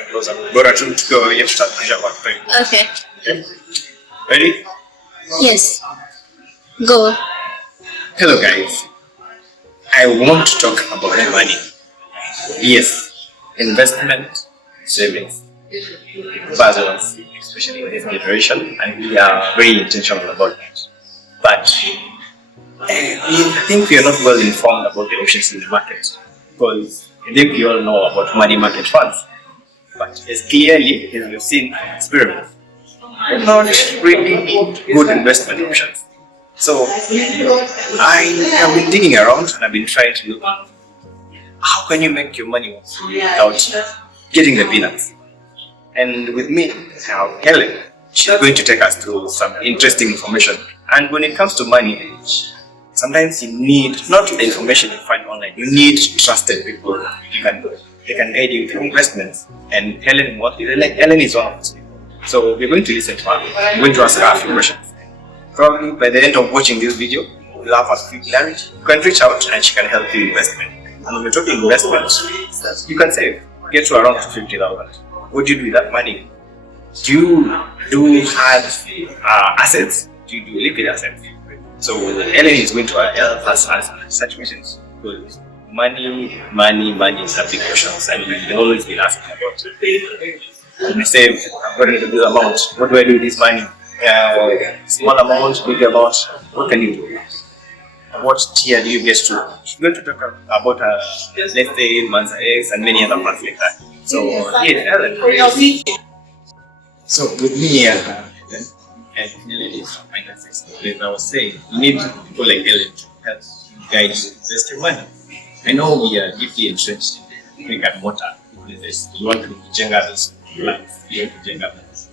closer. Bora tu tukiwa tutaanza kwa frame. Okay. Okay. Ready? Yes. Go. Hello guys. I want to talk about money. Yes, investment, savings, puzzles, especially in this generation, and we are very intentional about it. But I think we are not well informed about the options in the market, because I think we all know about money market funds. But as clearly as we've seen from experiments, they're not really good investment options. So I have been digging around and I've been trying to look how can you make your money without getting the peanuts. And with me, I have Helen. She's going to take us through some interesting information. And when it comes to money, sometimes you need not the information you find online. You need trusted people. They can guide you through investments. And Helen is one of those people. So we're going to listen to her. We're going to ask her a few questions. Probably by the end of watching this video, you'll have a few clarity. You can reach out and she can help you investment. And when we're talking investment, you can save. Get to around 50,000. What do you do with that money? Do you have assets? Do you do liquid assets? So Ellen is going to help us answer such questions. Because money is a big question, and we've always been asking about it. I save, I've got into this amount. What do I do with this money? Small amount, big amount. What can you do? What tier do you get to? We're going to talk about, let's say, Mansa X and many other parts like that. So, yeah, Ellen. So, with me and Ellen is finances. As I was saying, you need people like Ellen to help guide you invest your money. I know we are deeply entrenched in brick and mortar business. You want to jenga those plans. You want to jenga plans.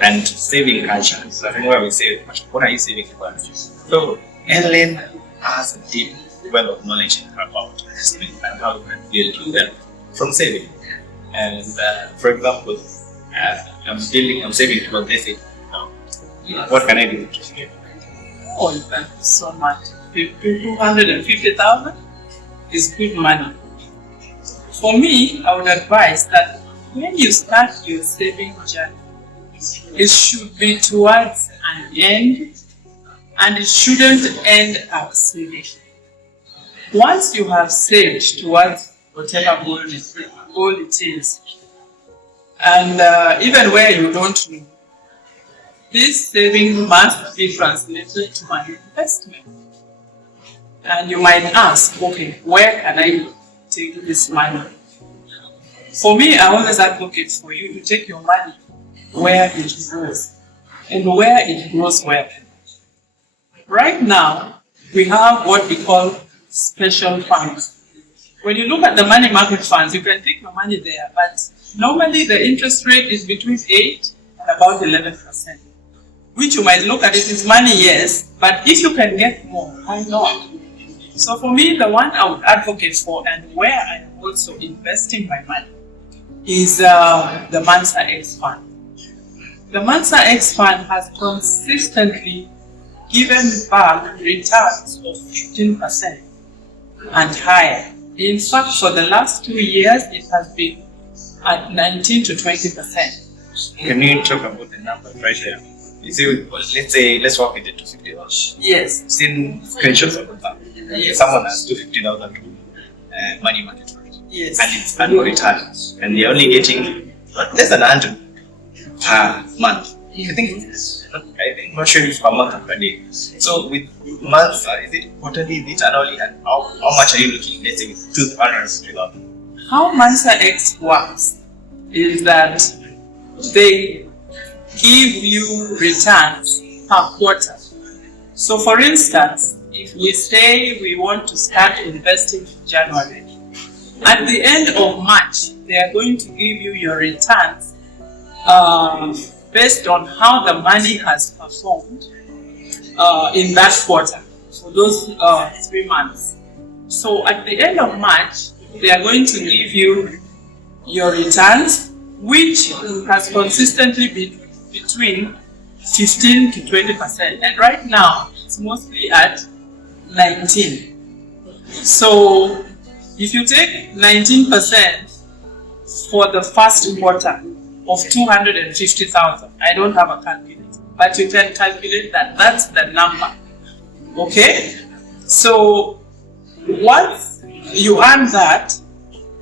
And saving culture. So, I think where we say, what are you saving for? So, Ellen has a deep well of knowledge about investment and how you can build wealth from saving. And for example, I'm saving to let's say now. What can I do to save? Oh, thank you so much. 250,000 is good money. For me, I would advise that when you start your saving journey, it should be towards an end, and it shouldn't end up saving. Once you have saved towards whatever goal it is, and even where you don't know, this saving must be translated to an investment. And you might ask, okay, where can I take this money? For me, I always advocate for you to take your money where it grows, and where it grows well. Right now, we have what we call special funds. When you look at the money market funds, you can take your money there, but normally the interest rate is between 8 and about 11%, which you might look at it as money, yes, but if you can get more, why not? So for me, the one I would advocate for and where I am also investing my money is the Mansa X Fund. The Mansa X Fund has consistently given back returns of 15% and higher. In fact, for the last 2 years, it has been at 19 to 20%. Can you talk about the numbers right there? You see, let's work with it to 50,000. Yes. I've seen screenshots about that. Yes. Someone has 250,000 money market fund. Yes. And it's annual return. And they're only getting less than 100 per month. I'm not sure if it's per month or per day. So with months, is it quarterly, is it annually, and how much are you looking, let's say, with 250,000? How Mansa X works is that they give you returns per quarter. So for instance, if we say we want to start investing in January, at the end of March, they are going to give you your returns based on how the money has performed in that quarter, for those 3 months. So at the end of March, they are going to give you your returns, which has consistently been between 15 to 20%. And right now, it's mostly at 19. So if you take 19% for the first quarter of 250,000. I don't have a calculator, but you can calculate that. That's the number. Okay? So once you earn that,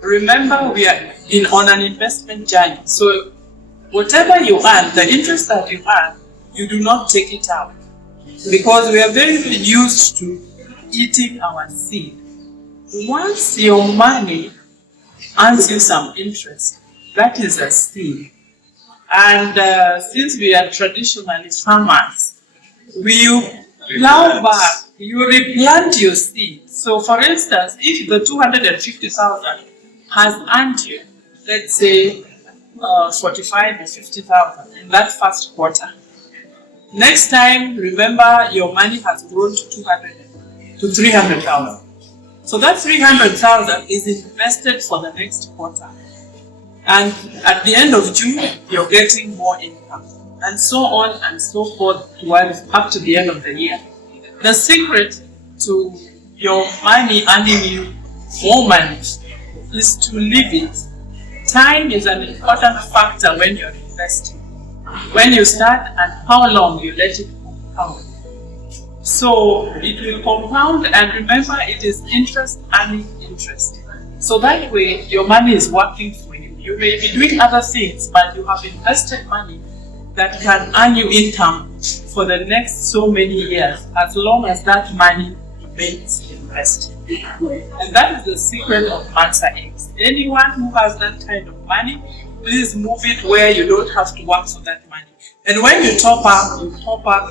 remember we are on an investment journey. So whatever you earn, the interest that you earn, you do not take it out. Because we are very used to eating our seed. Once your money earns you some interest, that is a seed. And since we are traditionally farmers, we plow back, you replant your seed. So for instance, if the 250,000 has earned you, let's say 45 or 50,000 in that first quarter, next time, remember your money has grown to 300,000. So that 300,000 is invested for the next quarter. And at the end of June, you're getting more income. And so on and so forth up to the end of the year. The secret to your money earning you more money is to leave it. Time is an important factor when you're investing. When you start and how long you let it compound. So it will compound, and remember it is interest earning interest. So that way your money is working for you. You may be doing other things, but you have invested money that can earn you income for the next so many years, as long as that money remains invested. And that is the secret of Mansa X. Anyone who has that kind of money, please move it where you don't have to work for that money. And when you top up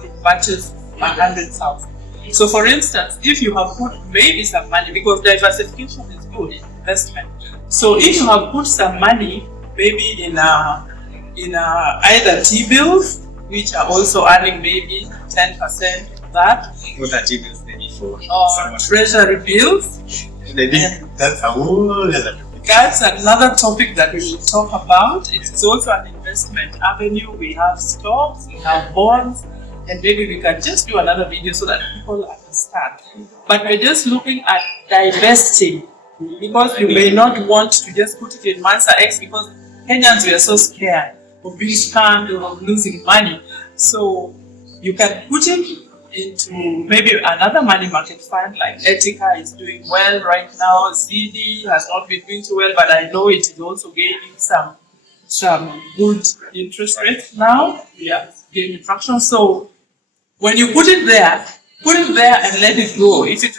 in batches 100,000. So for instance, if you have put maybe some money, because diversification is good in investment. So if you have put some money, maybe in either T-bills, which are also earning maybe 10% of that. What are T-bills maybe for? Or treasury bills. That's a whole other topic. That's another topic that we will talk about. It is also an investment avenue. We have stocks, we have bonds, and maybe we can just do another video so that people understand. But we're just looking at divesting, because you may not want to just put it in Mansa X, because Kenyans were so scared of being scammed or of losing money. So you can put it into maybe another money market fund, like Etika is doing well right now. ZD has not been doing so well, but I know it is also gaining some good interest rates now. Yeah, gaining traction. So when you put it there and let it go. If it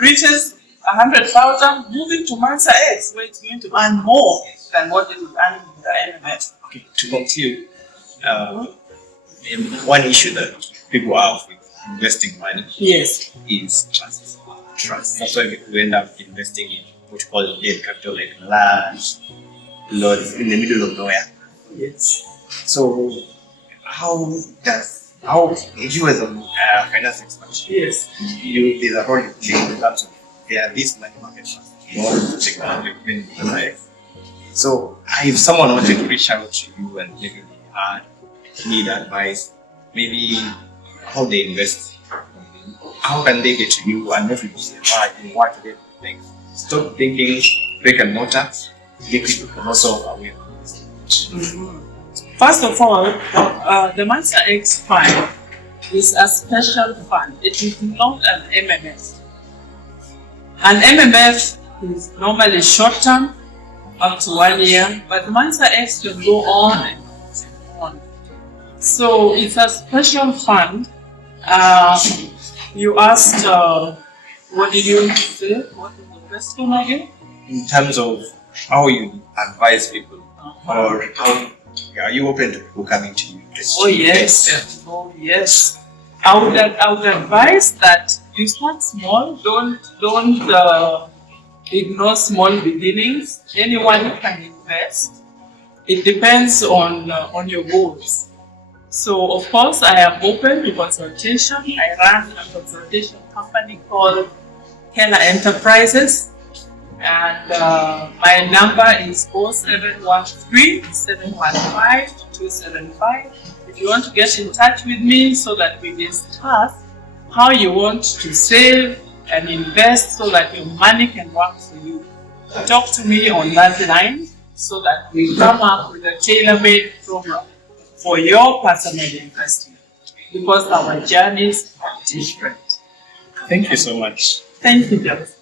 reaches 100,000, move it to Mansa X, where it's going to earn more than what it is earning in the MMF. Okay, to conclude, one issue that people have with investing money is trust. That's why people end up investing in what you call debt capital, like large lots in the middle of nowhere. Yes. So how you as a finance expert, there's a role you play in terms of this money market funds, more technology. So if someone wanted to reach out to you and maybe need advice, maybe how they invest, how can they get to you, and if you say, what do they think? Stop thinking brick and mortar, get people also aware of this. First of all, the Mansa X fund is a special fund. It is not an MMF. An MMF is normally short term, up to 1 year, but Mansa X can go on and on. So it's a special fund. You asked, what did you say? What is the question again? In terms of how you advise people, or how are you open to people coming to you? Yes. I would advise that you start small. Don't ignore small beginnings. Anyone can invest. It depends on your goals. So of course I am open to consultation. I run a consultation company called Keller Enterprises, and my number is 0713-715-275. If you want to get in touch with me so that we discuss how you want to save and invest so that your money can work for you, talk to me on that line. so that we come up with a tailor-made program for your personal investment, because our journeys are different. Thank you so much. Thank you, Joseph.